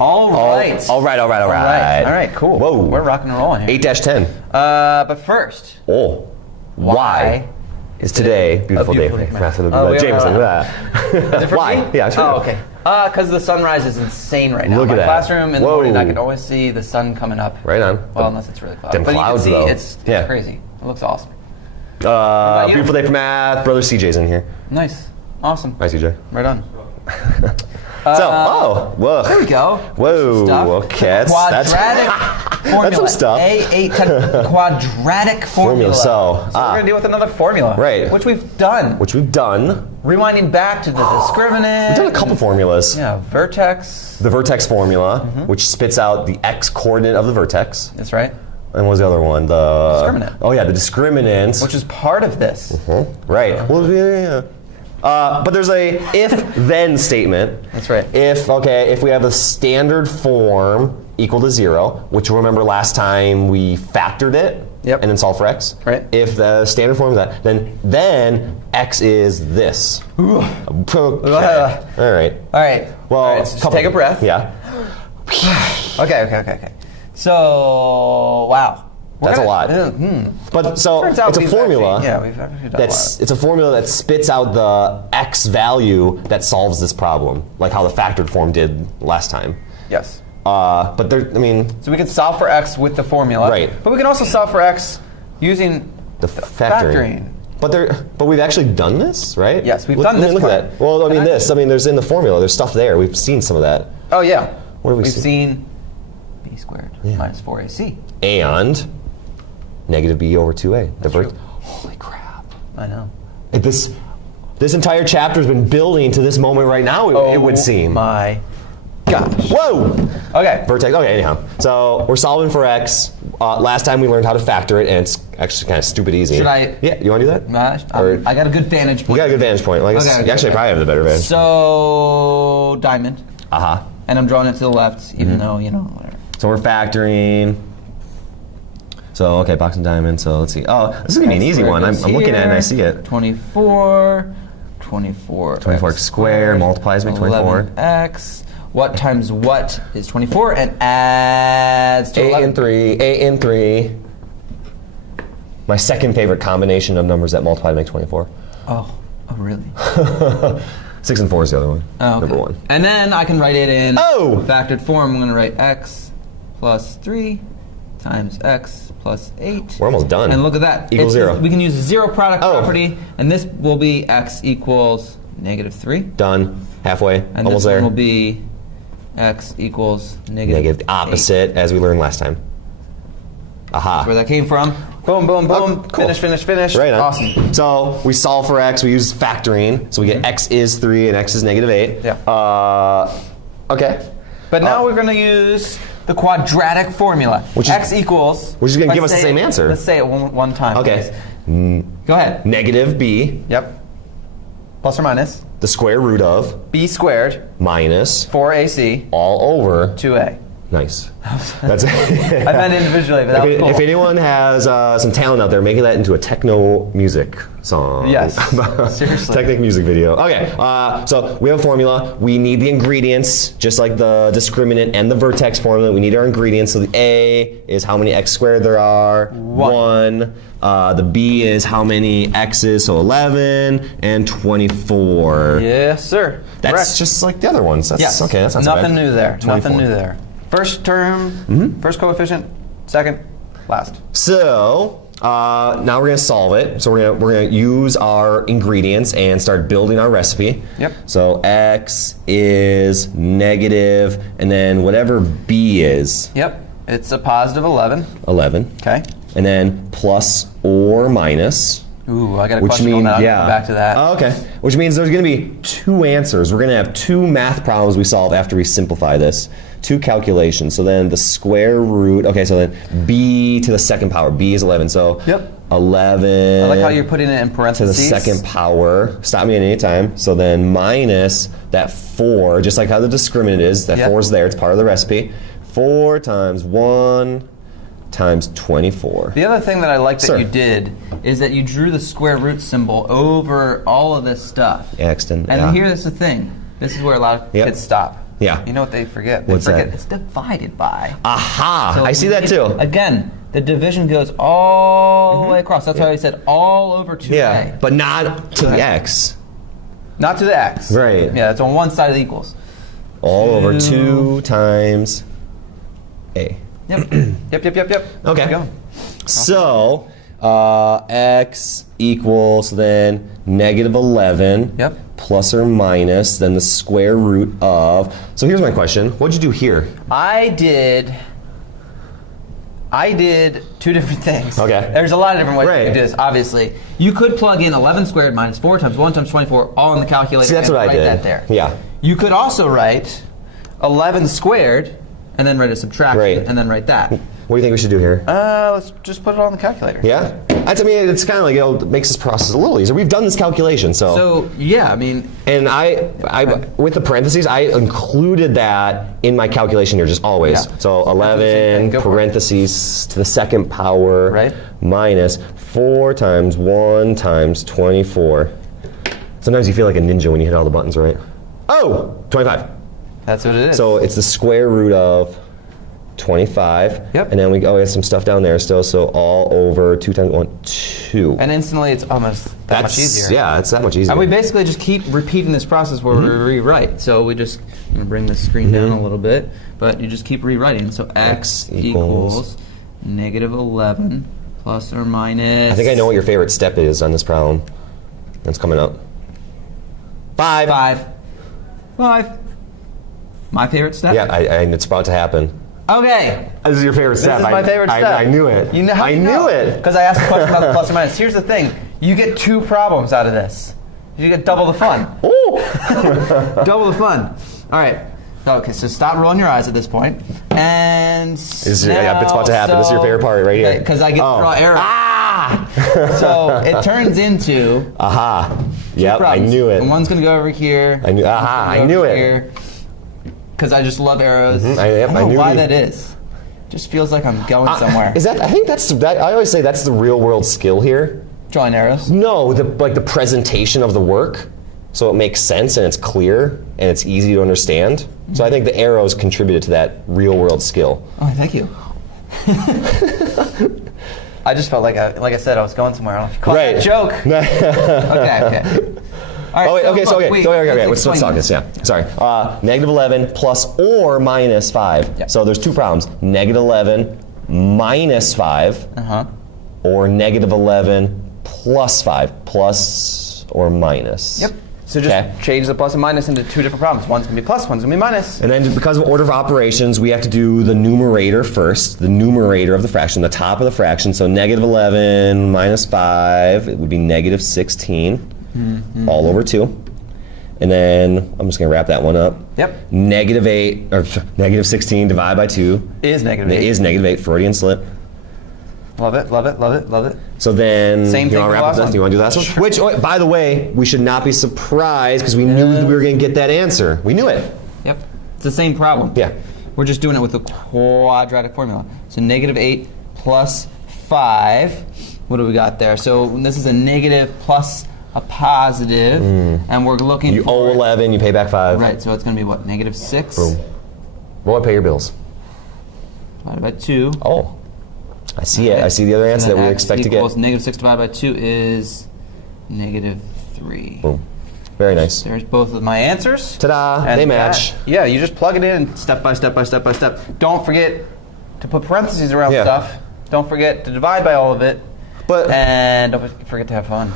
All right. All right, cool. Whoa. We're rocking and rolling here. 8-10. But first. Why is today beautiful day for math? Jameson, look at that. Why? Yeah, sure. Oh, okay. Because the sunrise is insane right now. Look at that. My classroom in the morning, I can always see the sun coming up. Right on. Well, unless it's really cloudy. Them But clouds, you though. can see it's crazy. It looks awesome. Beautiful day for math. Brother CJ's in here. Nice. Awesome. Hi, CJ. Right on. Whoa. There we go. Whoa, okay. Quadratic formula. That's some stuff. Quadratic formula. So we're going to deal with another formula. Right. Which we've done. Rewinding back to the discriminant. We've done a couple formulas. Yeah, vertex. The vertex formula, which spits out the x coordinate of the vertex. That's right. And what was the other one? The discriminant. Oh yeah, the discriminant. Which is part of this. Right. Well, yeah. But there's a if-then statement. That's right. If we have the standard form equal to 0, which remember last time we factored it, and then solved for x. Right. If the standard form is that, then x is this. Okay. All right. Well, so just take a breath. Yeah. Okay. So, wow. That's a lot. But so it's a formula. We've actually done it's a formula that spits out the x value that solves this problem, like how the factored form did last time. Yes. But so we can solve for x with the formula. Right. But we can also solve for x using the factoring. But we've actually done this, right? Yes, we've done this. Look at that. Well, there's in the formula. There's stuff there. We've seen some of that. Oh yeah. What have we seen? B squared minus 4ac. And negative b over 2a. That's true. Holy crap. I know. This entire chapter has been building to this moment right now, it would seem. My gosh. Whoa! Okay. Vertex. Okay, anyhow. So we're solving for x. Last time we learned how to factor it, and it's actually kind of stupid easy. Should I? Yeah, you want to do that? I got a good vantage point. You got a good vantage point. Well, I guess you actually probably have the better vantage. So, diamond. Uh-huh. And I'm drawing it to the left, even though, whatever. So we're factoring. So, okay, box and diamond. So let's see. Oh, this is going to be an easy one. I'm looking at it and I see it. 24 x squared multiplies by 24. 11x. What times what is 24 and adds to 11? 8 and 3. My second favorite combination of numbers that multiply to make 24. Oh, really? 6 and 4 is the other one. Oh, okay. Number 1. And then I can write it in factored form. I'm going to write x plus 3 times x plus 8. We're almost done. And look at that. Equals 0. We can use the zero product property, and this will be x equals negative 3. Done. Halfway. And almost this there. one will be x equals negative opposite, 8. as we learned last time. Aha. That's where that came from. Boom, boom, boom. Cool. Finish. Right on. Awesome. So we solve for x. We use factoring. So we get x is 3 and x is negative 8. Yeah. Okay. But now we're going to use the quadratic formula. X equals... Which is going to give us the same answer. Let's say it one time. Okay. Go ahead. Negative b. Yep. Plus or minus. The square root of... b squared. Minus... 4ac. All over... 2a. Nice. That's it. I meant individually, but that was cool. If anyone has some talent out there, making that into a techno music song. Yes. Seriously. Technic music video. Okay. So we have a formula. We need the ingredients, just like the discriminant and the vertex formula. We need our ingredients. So the A is how many x squared there are. 1. The B is how many x's, so 11 and 24. Yes, sir. That's correct. just like the other ones. That's okay. That's not so bad. Nothing new there. 24. Nothing new there. First term, first coefficient, second, last. So now we're gonna solve it. So we're gonna use our ingredients and start building our recipe. Yep. So x is negative, and then whatever b is. Yep. It's a positive 11. 11. Okay. And then plus or minus. Ooh, I got a question on that. I'll come back to that. Oh, okay. Which means there's going to be 2 answers. We're going to have 2 math problems we solve after we simplify this. 2 calculations. So then the square root. Okay, so then b to the second power. B is 11. So 11. I like how you're putting it in parentheses. To the second power. Stop me at any time. So then minus that 4, just like how the discriminant is. That 4 is there. It's part of the recipe. 4 times 1 times 24. The other thing that I like that you did is that you drew the square root symbol over all of this stuff. Yeah, and here's the thing. This is where a lot of kids stop. Yeah. You know what they forget? What's they forget that? It's divided by. Aha! So I see that too. Again, the division goes all the way across. That's why we said all over 2a. Yeah, but not to the x. Not to the x. Right. Yeah, it's on one side of the equals. All over 2 times a. Yep. Yep. Okay. There we go. So, x equals then negative 11 Yep. plus or minus then the square root of. So here's my question. What'd you do here? I did 2 different things. Okay. There's a lot of different ways Right. to do this, obviously. You could plug in 11 squared minus 4 times 1 times 24 all in the calculator See, that's and what I write did. that there. Yeah. You could also write 11 squared and then write a subtraction Right. and then write that. What do you think we should do here? Let's just put it on the calculator. Yeah? I mean, it's kind of like, it makes this process a little easier. We've done this calculation, So, yeah, I mean, And I with the parentheses, I included that in my calculation here, just always. Yeah. So That's the same 11 thing. Go for it. parentheses to the second power Right. minus 4 times 1 times 24. Sometimes you feel like a ninja when you hit all the buttons, right? Oh, 25. that's what it is. So it's the square root of 25. Yep. And then we have some stuff down there still. So all over 2 times 1, 2. and instantly it's almost that much easier. Yeah, it's that much easier. And we basically just keep repeating this process where we rewrite. So we just, I'm going to bring the screen down a little bit, but you just keep rewriting. So x equals negative 11 plus or minus. I think I know what your favorite step is on this problem. That's coming up. 5. 5. My favorite step? Yeah, and it's about to happen. Okay. This is your favorite step. This is my favorite step. I knew it. You know how I you knew know? it. Because I asked the question about the plus or minus. Here's the thing. You get 2 problems out of this. You get double the fun. Ooh. Double the fun. All right. Okay, so stop rolling your eyes at this point. And It's about to happen. This is your favorite part right here. Because I get to draw arrows. Ah! So it turns into Aha. two Yep, I problems. knew it. And one's going to go over here. I knew. Aha, I knew it. Because I just love arrows. I don't know knew why you- that is. Just feels like I'm going somewhere. Is that? I think that's. I always say that's the real world skill here. Drawing arrows. No, the presentation of the work, so it makes sense and it's clear and it's easy to understand. So I think the arrows contributed to that real world skill. Oh, thank you. I just felt like I said, I was going somewhere. I don't know if you caught that joke. Okay. All right, Okay. Let's explain talk this. Yeah. Sorry. Negative 11 plus or minus 5. Yep. So there's 2 problems. Negative 11 minus 5 or negative 11 plus 5, plus or minus. Yep. So just change the plus and minus into 2 different problems. One's going to be plus, one's going to be minus. And then because of order of operations, we have to do the numerator first, the numerator of the fraction, the top of the fraction. So negative 11 minus 5, it would be negative 16 all over 2. And then I'm just going to wrap that one up. Yep. Negative 8, or negative 16 divided by 2 Is negative 8. is negative 8, Freudian slip. Love it, love it, love it, love it. So then, Same thing you for want the to wrap last up this? one. Do you want to do the last one? Sure. Which, by the way, we should not be surprised because we knew that we were going to get that answer. We knew it. Yep. It's the same problem. Yeah. We're just doing it with the quadratic formula. So negative 8 plus 5. What do we got there? So this is a negative plus a positive, and we're looking You for... owe 11, you pay back 5. Right, so it's going to be what? Negative 6 Boom. Roll, pay your bills. divided by 2. Oh, I see it. I see the other answer that we expect to get. Negative 6 divided by 2 is negative 3. Boom. Very nice. There's both of my answers. Ta-da, And they match. yeah, you just plug it in step by step by step by step. Don't forget to put parentheses around stuff. Don't forget to divide by all of it. And don't forget to have fun.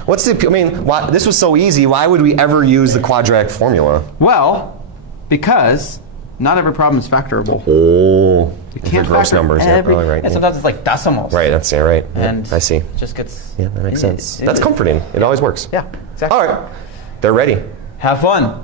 This was so easy. Why would we ever use the quadratic formula? Well, because not every problem is factorable. Oh, You can't gross factor numbers. every, Yeah, probably right. and Yeah. sometimes it's like decimals. Right, that's right. Yeah, And I see. it just gets... Yeah, that makes sense. That's comforting. It always works. Yeah, exactly. All right, they're ready. Have fun.